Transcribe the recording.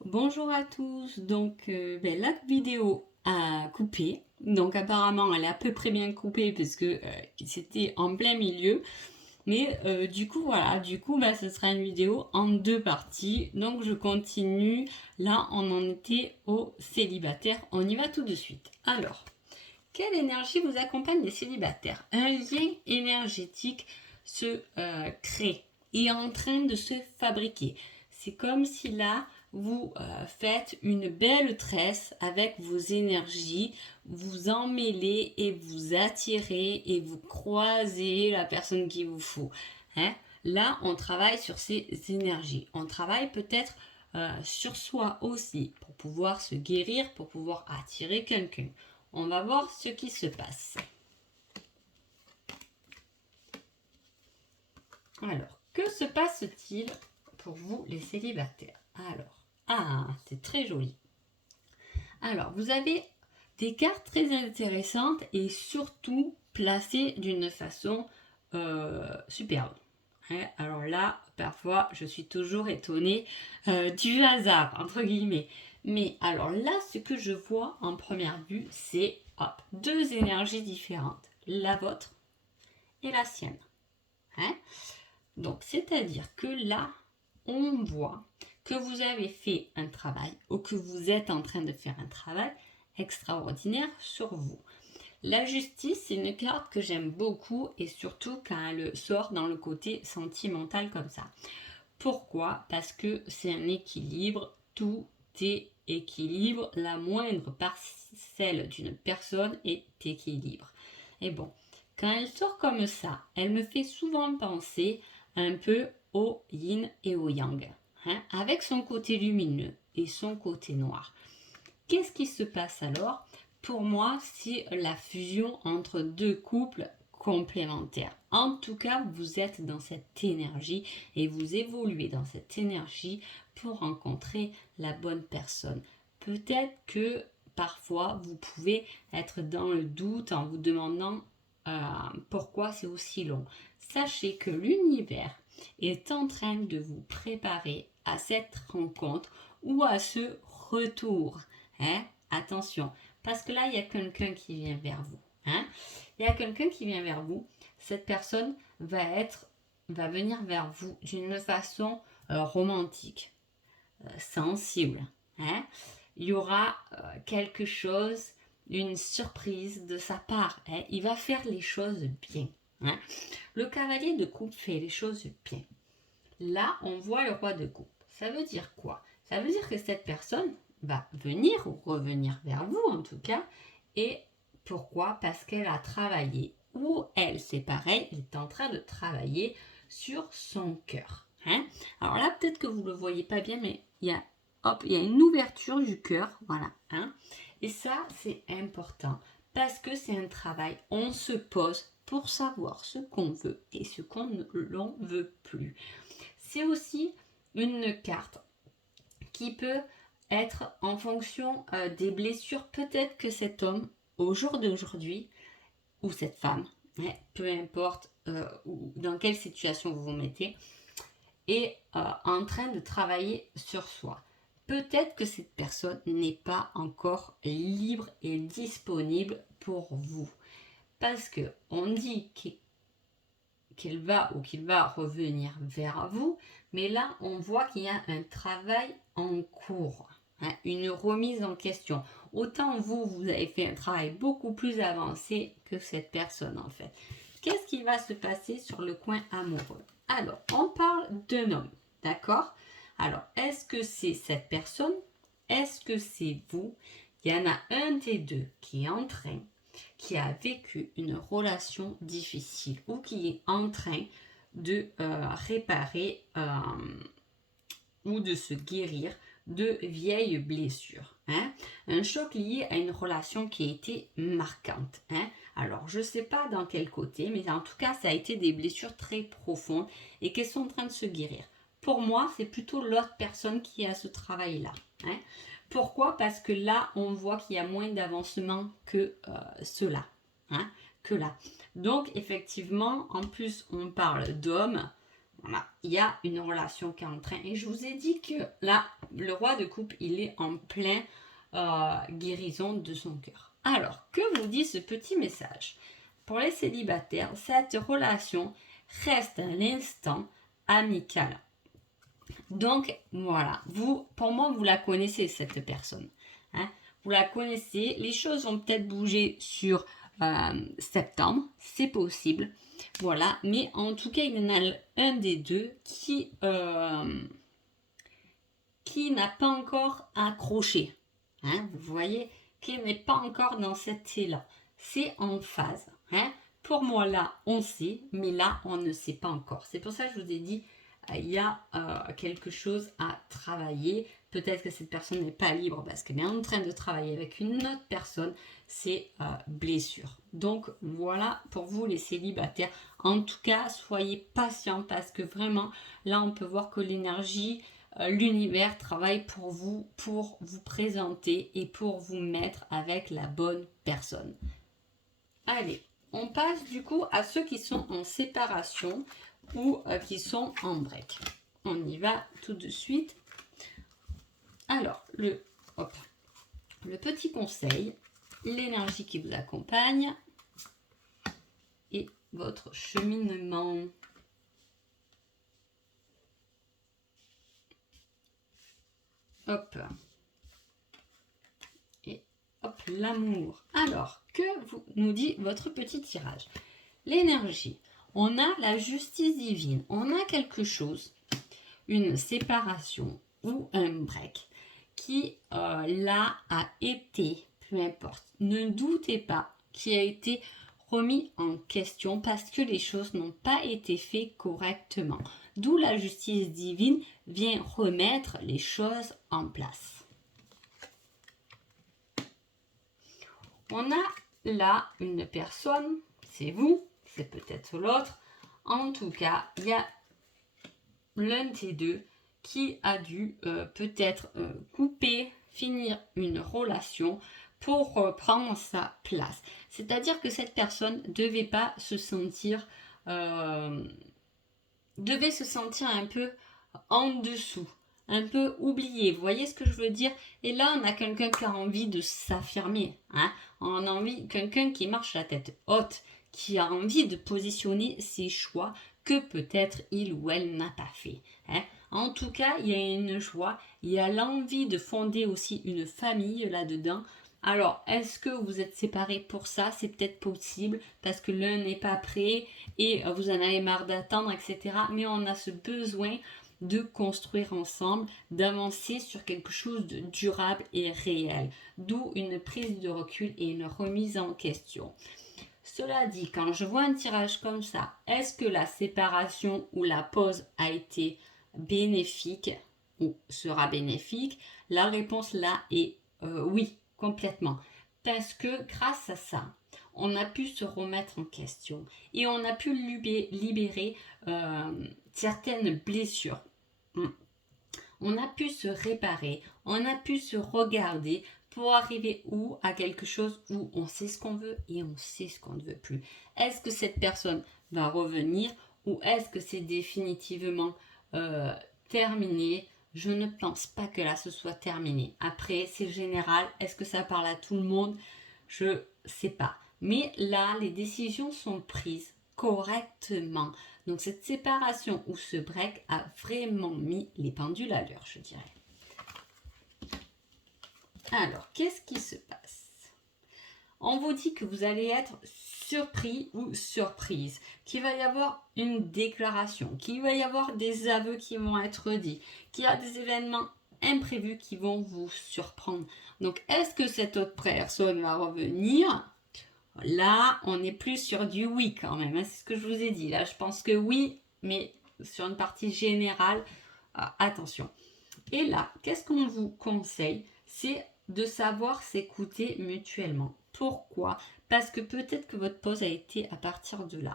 Bonjour à tous, donc la vidéo a coupé, donc apparemment elle est à peu près bien coupée parce que c'était en plein milieu, mais du coup voilà, ce sera une vidéo en deux parties, donc je continue, là on en était au célibataire, on y va tout de suite. Alors, quelle énergie vous accompagne les célibataires? Un lien énergétique se crée et est en train de se fabriquer. C'est comme si là, vous faites une belle tresse avec vos énergies, vous emmêlez et vous attirez et vous croisez la personne qu'il vous faut. Hein? Là, on travaille sur ces énergies. On travaille peut-être sur soi aussi pour pouvoir se guérir, pour pouvoir attirer quelqu'un. On va voir ce qui se passe. Alors, que se passe-t-il pour vous les célibataires? Alors, c'est très joli. Alors, vous avez des cartes très intéressantes et surtout placées d'une façon superbe. Hein, alors là, parfois, je suis toujours étonnée du hasard, entre guillemets. Mais alors là, ce que je vois en première vue, c'est deux énergies différentes. La vôtre et la sienne. Hein? Donc, c'est-à-dire que là, on voit que vous avez fait un travail ou que vous êtes en train de faire un travail extraordinaire sur vous. La justice, c'est une carte que j'aime beaucoup et surtout quand elle sort dans le côté sentimental comme ça. Pourquoi? Parce que c'est un équilibre, tout est équilibre, la moindre parcelle d'une personne est équilibre. Et bon, quand elle sort comme ça, elle me fait souvent penser un peu au yin et au yang, hein, avec son côté lumineux et son côté noir. Qu'est-ce qui se passe alors? Pour moi, c'est la fusion entre deux couples complémentaires. En tout cas, vous êtes dans cette énergie et vous évoluez dans cette énergie pour rencontrer la bonne personne. Peut-être que parfois, vous pouvez être dans le doute en vous demandant pourquoi c'est aussi long. Sachez que l'univers est en train de vous préparer à cette rencontre ou à ce retour. Hein? Attention, parce que là, il y a quelqu'un qui vient vers vous. Hein? Il y a quelqu'un qui vient vers vous. Cette personne va venir vers vous d'une façon romantique, sensible. Hein? Il y aura quelque chose, une surprise de sa part. Hein? Il va faire les choses bien. Hein? Le cavalier de coupe fait les choses bien. Là, on voit le roi de coupe. Ça veut dire quoi? Ça veut dire que cette personne va venir ou revenir vers vous en tout cas. Et pourquoi? Parce qu'elle a travaillé. Ou elle, c'est pareil, elle est en train de travailler sur son cœur. Hein? Alors là, peut-être que vous ne le voyez pas bien, mais il y a une ouverture du cœur. Voilà. Hein? Et ça, c'est important. Parce que c'est un travail. On se pose pour savoir ce qu'on veut et ce qu'on ne veut plus. C'est aussi une carte qui peut être en fonction des blessures. Peut-être que cet homme, au jour d'aujourd'hui, ou cette femme, peu importe dans quelle situation vous vous mettez, est en train de travailler sur soi. Peut-être que cette personne n'est pas encore libre et disponible pour vous. Parce que on dit qu'il va ou qu'il va revenir vers vous, mais là on voit qu'il y a un travail en cours, hein, une remise en question. Autant vous avez fait un travail beaucoup plus avancé que cette personne en fait. Qu'est-ce qui va se passer sur le coin amoureux? Alors, on parle d'un homme, d'accord? Alors, est-ce que c'est cette personne? Est-ce que c'est vous? Il y en a un des deux qui est en train, qui a vécu une relation difficile ou qui est en train de réparer ou de se guérir de vieilles blessures. Hein? Un choc lié à une relation qui a été marquante. Hein? Alors, je ne sais pas dans quel côté, mais en tout cas, ça a été des blessures très profondes et qu'elles sont en train de se guérir. Pour moi, c'est plutôt l'autre personne qui a ce travail-là. Hein? Pourquoi? Parce que là, on voit qu'il y a moins d'avancement que cela. Hein? Que là. Donc, effectivement, en plus, on parle d'hommes. Voilà, il y a une relation qui est en train. Et je vous ai dit que là, le roi de coupe, il est en plein guérison de son cœur. Alors, que vous dit ce petit message? Pour les célibataires, cette relation reste à l'instant amicale. Donc, voilà, vous, pour moi, vous la connaissez, cette personne. Hein? Vous la connaissez. Les choses vont peut-être bouger sur septembre, c'est possible. Voilà, mais en tout cas, il y en a un des deux qui n'a pas encore accroché. Hein, vous voyez, qui n'est pas encore dans cet élan. C'est en phase. Hein. Pour moi, là, on sait, mais là, on ne sait pas encore. C'est pour ça que je vous ai dit, il y a quelque chose à travailler. Peut-être que cette personne n'est pas libre parce qu'elle est en train de travailler avec une autre personne. C'est blessure. Donc, voilà pour vous les célibataires. En tout cas, soyez patients parce que vraiment, là, on peut voir que l'énergie, l'univers travaille pour vous présenter et pour vous mettre avec la bonne personne. Allez, on passe du coup à ceux qui sont en séparation ou qui sont en break. On y va tout de suite. Alors, le petit conseil, l'énergie qui vous accompagne et votre cheminement. Hop. Et hop, l'amour. Alors, que nous dit votre petit tirage? L'énergie. On a la justice divine. On a quelque chose, une séparation ou un break qui là a été, peu importe, ne doutez pas, qui a été remis en question parce que les choses n'ont pas été faites correctement. D'où la justice divine vient remettre les choses en place. On a là une personne, c'est vous, c'est peut-être l'autre. En tout cas, il y a l'un des deux qui a dû peut-être couper, finir une relation pour prendre sa place. C'est-à-dire que cette personne devait se sentir un peu en dessous, un peu oublié. Vous voyez ce que je veux dire? Et là, on a quelqu'un qui a envie de s'affirmer. Hein? On a envie, quelqu'un qui marche la tête haute, qui a envie de positionner ses choix que peut-être il ou elle n'a pas fait. Hein? En tout cas, il y a une joie, il y a l'envie de fonder aussi une famille là-dedans. Alors, est-ce que vous êtes séparés pour ça? C'est peut-être possible parce que l'un n'est pas prêt et vous en avez marre d'attendre, etc. Mais on a ce besoin de construire ensemble, d'avancer sur quelque chose de durable et réel. D'où une prise de recul et une remise en question. Cela dit, quand je vois un tirage comme ça, est-ce que la séparation ou la pause a été bénéfique ou sera bénéfique? La réponse là est oui, complètement. Parce que grâce à ça, on a pu se remettre en question et on a pu libérer certaines blessures. On a pu se réparer, on a pu se regarder pour arriver où? À quelque chose où on sait ce qu'on veut et on sait ce qu'on ne veut plus. Est-ce que cette personne va revenir ou est-ce que c'est définitivement terminé? Je ne pense pas que là ce soit terminé. Après, c'est général. Est-ce que ça parle à tout le monde? Je ne sais pas. Mais là, les décisions sont prises correctement. Donc cette séparation ou ce break a vraiment mis les pendules à l'heure, je dirais. Alors, qu'est-ce qui se passe? On vous dit que vous allez être surpris ou surprise, qu'il va y avoir une déclaration, qu'il va y avoir des aveux qui vont être dits, qu'il y a des événements imprévus qui vont vous surprendre. Donc, est-ce que cette autre personne va revenir? Là, on est plus sur du oui quand même, hein, c'est ce que je vous ai dit. Là, je pense que oui, mais sur une partie générale, attention. Et là, qu'est-ce qu'on vous conseille? C'est de savoir s'écouter mutuellement. Pourquoi? Parce que peut-être que votre pause a été à partir de là.